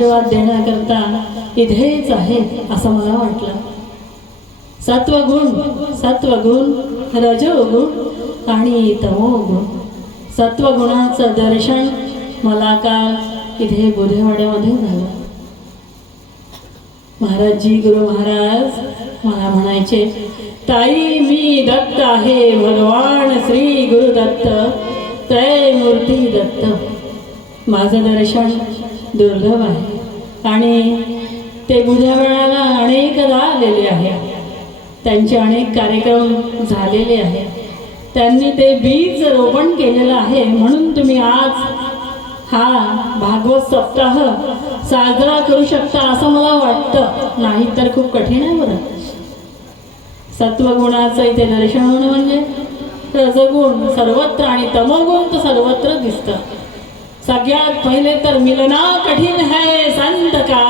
आशीर्वाद देण्याकरता इथेच आहे असं मला वाटलं. सत्वगुण सत्वगुण रजोगुण आणि तमोगुण सत्वगुणाचं दर्शन मला काल इथे बुधेवाड्यामध्ये झालं. महाराजजी गुरु महाराज मला म्हणायचे ताई मी दत्त आहे भगवान श्री गुरुदत्त. तय मूर्ती दत्त. माझं दर्शन दुर्लभ आहे. आणि ते बुधवाड्याला अनेकदा आलेले आहे. त्यांचे अनेक कार्यक्रम झालेले आहेत त्यांनी ते बीज रोपण केलेलं आहे. म्हणून तुम्ही आज हा भागवत सप्ताह साजरा करू शकता असं मला वाटतं. नाही तर खूप कठीण आहे बरं. सत्वगुणाचं इथे दर्शन होणं म्हणजे रजगुण सर्वत्र आणि तमगुण तर सर्वत्र दिसतं. सगळ्यात पहिले तर मिलना कठीण है संत का।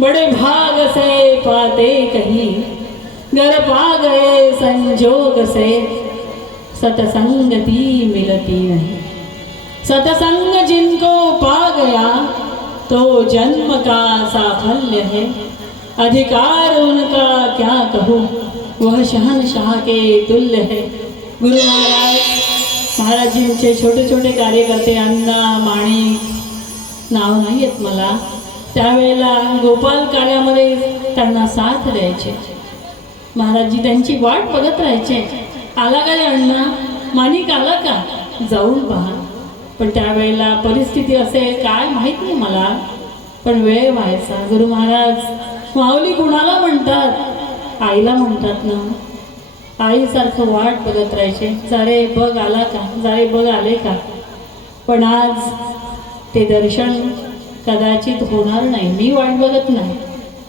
बड़े भाग से पाते कहीं, घर पा गए संजोग से। सतसंगति मिलती नहीं। सतसंग जिनको पा गया तो जन्म का साफल्य है। अधिकार उनका क्या कहूँ, वह शहनशाह के तुल्य है। गुरु महाराज महाराजांचे छोटे छोटे कार्यकर्ते अण्णा माणिक नाव नाही आहेत मला. त्यावेळेला गोपाल कार्यामध्ये त्यांना साथ द्यायचे. महाराजजी त्यांची वाट बघत राहायचे. आला का रे अण्णा? माणिक आला का? जाऊन पहा. पण त्यावेळेला परिस्थिती असेल काय माहीत नाही मला. पण वेळ व्हायचा. गुरु महाराज माऊली कुणाला म्हणतात? आईला म्हणतात ना. आईसारखं वाट बघत राहायचे. जाळे बघ आला का? जाळे बघ आले का? पण आज ते दर्शन कदाचित होणार नाही. मी वाट बघत नाही.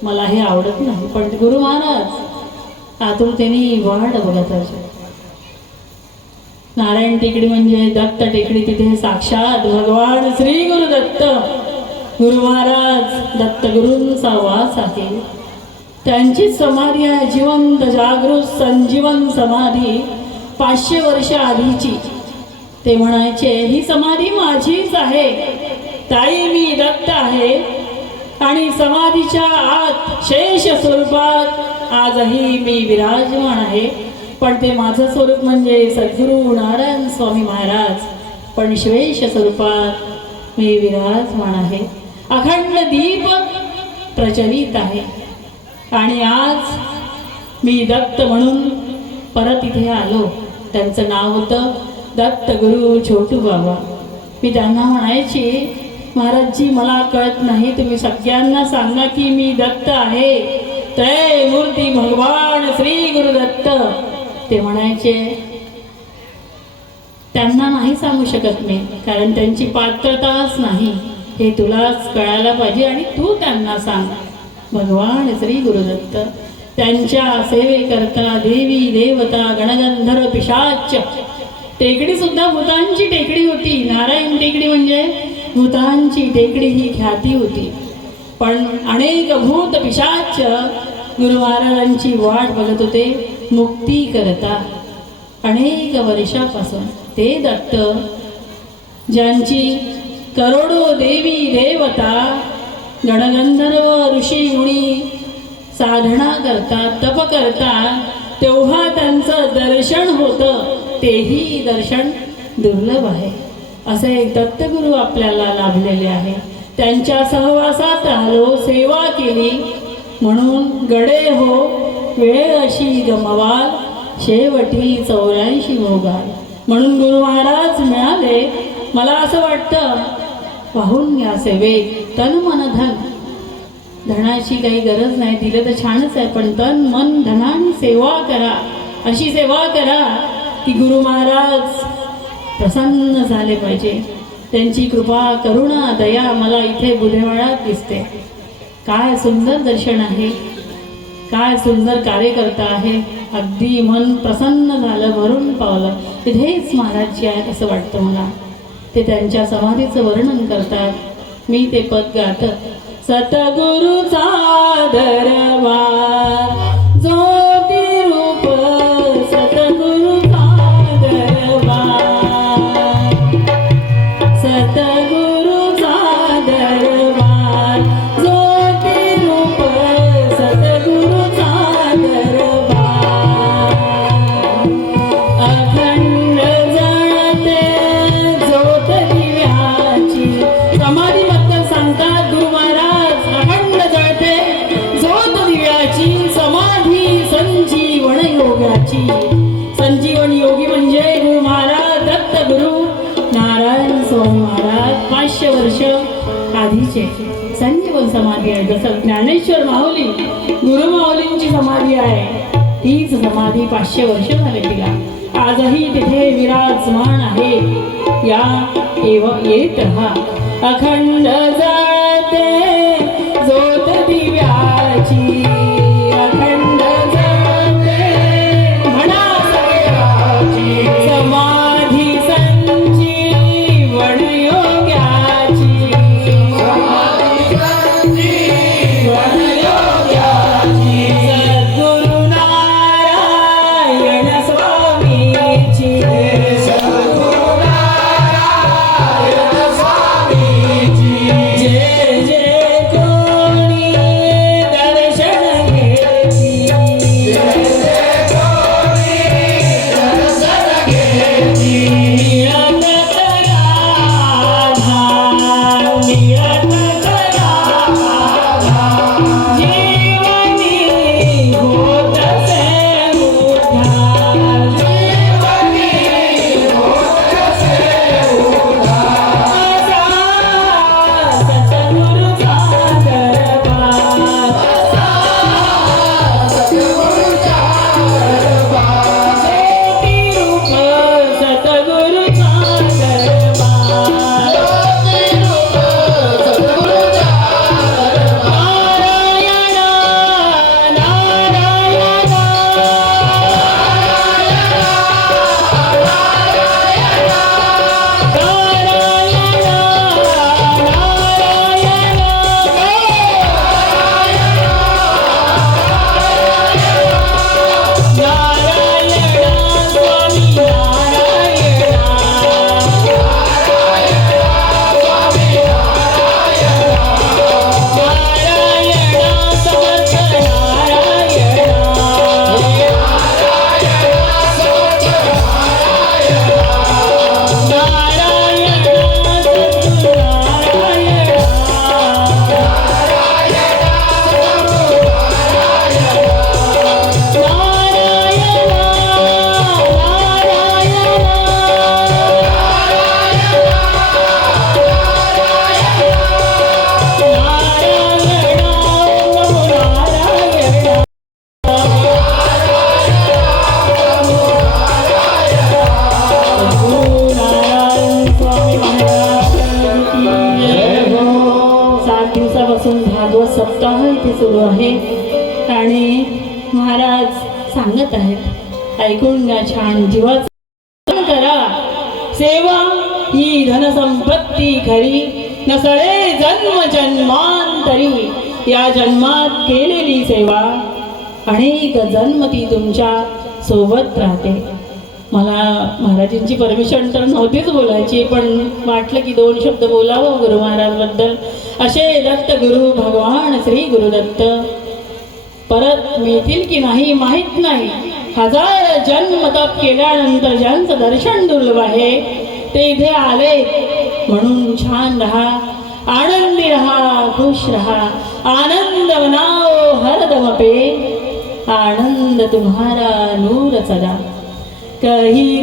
मला हे आवडत नाही. पण गुरु महाराज आतुरतेने वाट बघत राहायचे. नारायण टेकडी म्हणजे दत्त टेकडी. तिथे साक्षात भगवान श्री गुरु दत्त गुरु महाराज दत्तगुरूंचा वास आहे. त्यांची समाधी आहे जिवंत जागृत संजीवन समाधी पाचशे वर्ष आधीची. ते म्हणायचे ही समाधी माझीच आहे. ताई मी दत्त आहे. आणि समाधीच्या आत शेष स्वरूपात आजही मी विराजमान आहे. पण ते माझं स्वरूप म्हणजे सद्गुरू नारायण स्वामी महाराज. पण श्वेष स्वरूपात मी विराजमान आहे. अखंड दीप प्रचलित आहे. आणि आज मी दत्त म्हणून परत इथे आलो. त्यांचं नाव होतं दत्त गुरु छोटू बाबा. मी त्यांना म्हणायची महाराजजी मला कळत नाही तुम्ही सगळ्यांना सांगा की मी दत्त आहे. तय मूर्ती भगवान श्री गुरुदत्त ते म्हणायचे. त्यांना नाही सांगू शकत मी कारण त्यांची पात्रताच नाही. हे तुलाच कळायला पाहिजे आणि तू त्यांना सांग. भगवान श्री गुरुदत्त. त्यांच्या सेवेकरता देवी देवता गणगंधर्व पिशाच. टेकडी सुद्धा भूतांची टेकडी होती. नारायण टेकडी म्हणजे भूतांची टेकडी ही ख्याती होती. पण अनेक भूत पिशाच गुरु महाराजांची वाट बघत होते मुक्ती करता. अनेक वर्षापासून ते दत्त ज्यांची करोडो देवी देवता गणगंधर्व ऋषी मुनी साधना करतात तप करतात तेव्हा त्यांचं दर्शन होतं. तेही दर्शन दुर्लभ आहे. असे एक दत्तगुरू आपल्याला लाभलेले आहे. त्यांच्या सहवासात राहिलो सेवा केली. म्हणून गडे हो वेळ अशी गमवाल. शेवटी चौऱ्याऐंशी भोगाल म्हणून गुरु महाराज मिळाले मला असं वाटतं वाहून घ्या सेवे. तन मन धन. धनाची काही गरज नाही. दिलं तर छानच आहे पण तन मन धनाने सेवा करा. अशी सेवा करा की गुरु महाराज प्रसन्न झाले पाहिजे. त्यांची कृपा करुणा दया मला इथे बुधेवाड्यात दिसते. काय सुंदर दर्शन आहे. काय सुंदर कार्यकर्ता आहे. अगदी मन प्रसन्न झालं भरून पावलं. तिथेच महाराज जे आहेत असं वाटतं मला. ते त्यांच्या समाधीचं वर्णन करतात. मी ते पद गात. सतगुरुचा दरबार जो समाधी आहे. जसं ज्ञानेश्वर माऊली गुरु माऊलींची समाधी आहे. तीच समाधी पाचशे वर्ष झाले तिला. आजही तिथे विराजमान आहे. या एव येत हा अखंड जाते ज्योत जन्मात केलेली सेवा अनेक जन्म ती तुमच्यासोबत राहते. मला महाराजांची परमिशन तर नव्हतीच बोलायची पण वाटलं की दोन शब्द बोलावं गुरु महाराजबद्दल. असे दत्त गुरु भगवान श्री गुरुदत्त परत मिळतील की नाही माहीत नाही. हजार जन्म तप केल्यानंतर ज्यांचं दर्शन दुर्लभ आहे ते इथे आले. म्हणून छान रहा. आनंदी रहा खुश रहा आनंद मनाओ हरदम पे। आनंद तुम्हारा नूर सदा। कही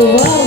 Boa.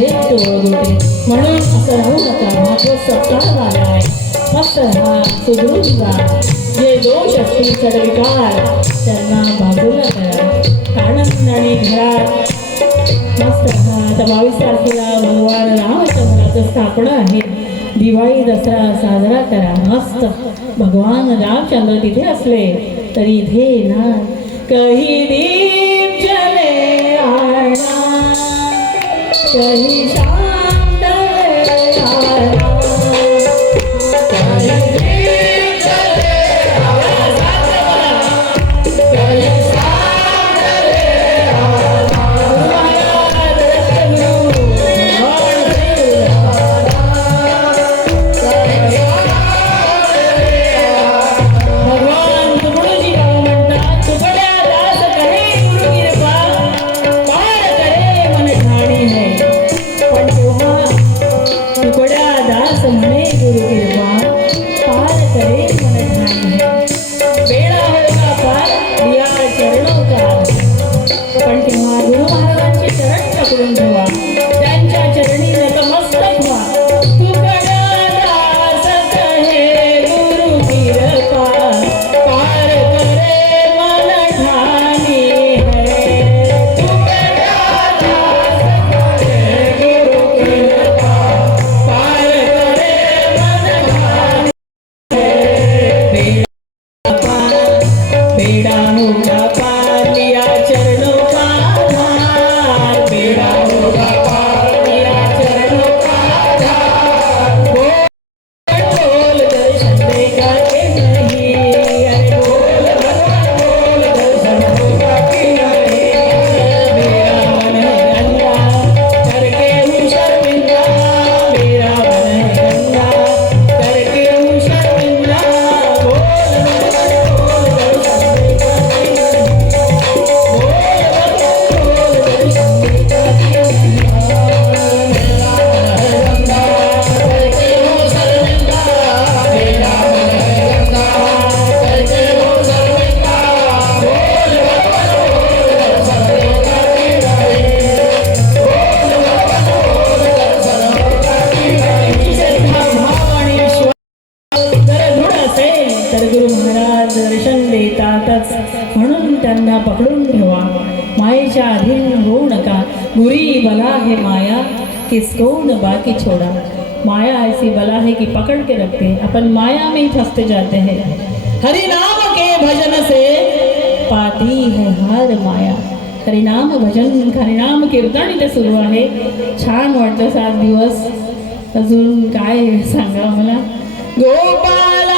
आहेत डोळे म्हणून असं राहू नका महत्त्व सत्कारवाला आहे फक्त हा सुधरून दिला जे दोष असतील चढविकार त्यांना भागू करा कारण आणि घरात मस्त. हा बावीस तारखेला भगवान रामचंद्राचं मुलाचं स्थापना आहे दिवाळी दसरा साजरा करा मस्त भगवान रामचंद्र तिथे असले तरी इथे ना कही 这一 येतातच. म्हणून त्यांना पकडून ठेवा. मायेच्या अधीन होऊ नका. गुरी बला हे माया किसकोन बाकी छोड़ा. माया ऐसी बला है की पकड़ के रखते. आपण माया में फसते जाते हैं. हरि नाम के भजन से पाती है हर माया. हरिनाम भजन हरिनाम कीर्तन इथे सुरू आहे. छान वाटतं सात दिवस. अजून काय सांगा मला? गोपाला